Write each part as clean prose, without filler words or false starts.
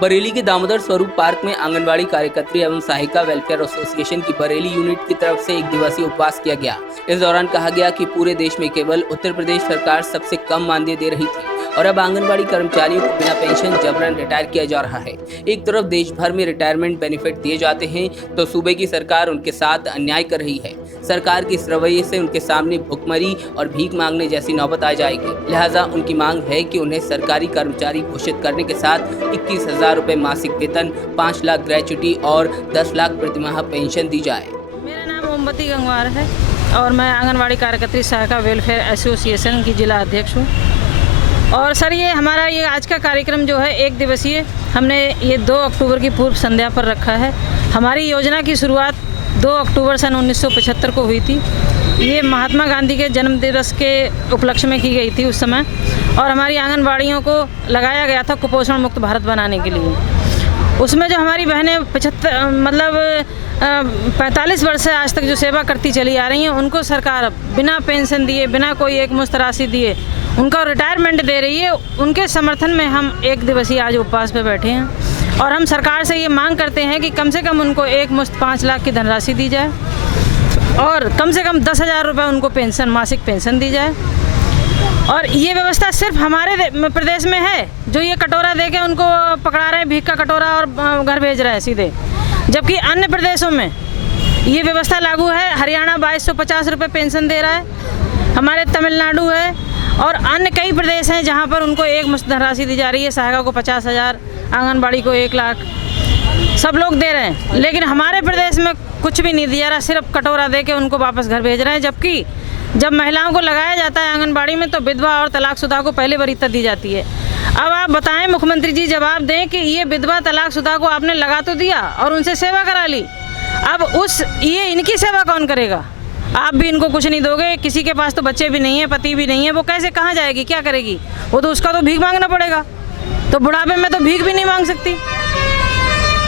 बरेली के दामोदर स्वरूप पार्क में आंगनबाड़ी कार्यकर्त्री एवं सहायिका वेलफेयर एसोसिएशन की बरेली यूनिट की तरफ से एक दिवसीय उपवास किया गया। इस दौरान कहा गया कि पूरे देश में केवल उत्तर प्रदेश सरकार सबसे कम मानदेय दे रही थी और अब आंगनबाड़ी कर्मचारियों को बिना पेंशन जबरन रिटायर किया जा रहा है। एक तरफ देश भर में रिटायरमेंट बेनिफिट दिए जाते हैं तो सूबे की सरकार उनके साथ अन्याय कर रही है। सरकार के इस रवैये से उनके सामने भुखमरी और भीख मांगने जैसी नौबत आ जाएगी। लिहाजा उनकी मांग है कि उन्हें सरकारी कर्मचारी घोषित करने के साथ 21,000 रुपये मासिक वेतन, 5 लाख ग्रेच्युटी और 10 लाख प्रतिमाह पेंशन दी जाए। मेरा नाम मोमबत्ती गंगवार है और मैं आंगनबाड़ी कार्यकर्त्री सहायिका वेलफेयर एसोसिएशन की जिला अध्यक्ष हूँ। और सर ये हमारा आज का कार्यक्रम जो है 1 दिवसीय हमने ये 2 अक्टूबर की पूर्व संध्या पर रखा है। हमारी योजना की शुरुआत 2 अक्टूबर सन 1975 को हुई थी। ये महात्मा गांधी के जन्म दिवस के उपलक्ष्य में की गई थी उस समय, और हमारी आंगनबाड़ियों को लगाया गया था कुपोषण मुक्त भारत बनाने के लिए। उसमें जो हमारी बहनें 45 वर्ष से आज तक जो सेवा करती चली आ रही हैं, उनको सरकार बिना पेंशन दिए, बिना कोई एकमुश्त राशि दिए उनका रिटायरमेंट दे रही है। उनके समर्थन में हम 1 दिवसीय आज उपवास पे बैठे हैं और हम सरकार से ये मांग करते हैं कि कम से कम उनको एकमुश्त 5 लाख की धनराशि दी जाए और कम से कम 10,000 रुपये उनको पेंशन, मासिक पेंशन दी जाए। और ये व्यवस्था सिर्फ हमारे प्रदेश में है जो ये कटोरा दे के उनको पकड़ा रहे हैं, भीख का कटोरा, और घर भेज रहे हैं सीधे, जबकि अन्य प्रदेशों में ये व्यवस्था लागू है। हरियाणा 2250 रुपये पेंशन दे रहा है, हमारे तमिलनाडु है और अन्य कई प्रदेश हैं जहां पर उनको एकमुश्त धनराशि दी जा रही है। सहायिका को 50,000, आंगनबाड़ी को 1 लाख, सब लोग दे रहे हैं, लेकिन हमारे प्रदेश में कुछ भी नहीं दिया रहा, सिर्फ कटोरा दे के उनको वापस घर भेज रहे हैं। जबकि जब महिलाओं को लगाया जाता है आंगनबाड़ी में तो विधवा और तलाकशुदा को पहले वरीयता दी जाती है। अब आप बताएं मुख्यमंत्री जी, जवाब दें कि ये विधवा तलाकशुदा को आपने लगा तो दिया और उनसे सेवा करा ली, अब ये इनकी सेवा कौन करेगा? आप भी इनको कुछ नहीं दोगे। किसी के पास तो बच्चे भी नहीं है, पति भी नहीं है, वो कैसे कहाँ जाएगी, क्या करेगी? वो तो उसका तो भीख मांगना पड़ेगा, तो बुढ़ापे में तो भीख भी नहीं मांग सकती।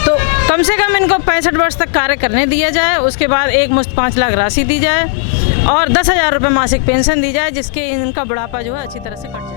तो कम से कम इनको 65 वर्ष तक कार्य करने दिया जाए, उसके बाद एकमुश्त 5 लाख राशि दी जाए और 10,000 रुपये मासिक पेंशन दी जाए, जिसके इनका बुढ़ापा जो है अच्छी तरह से कट जाए।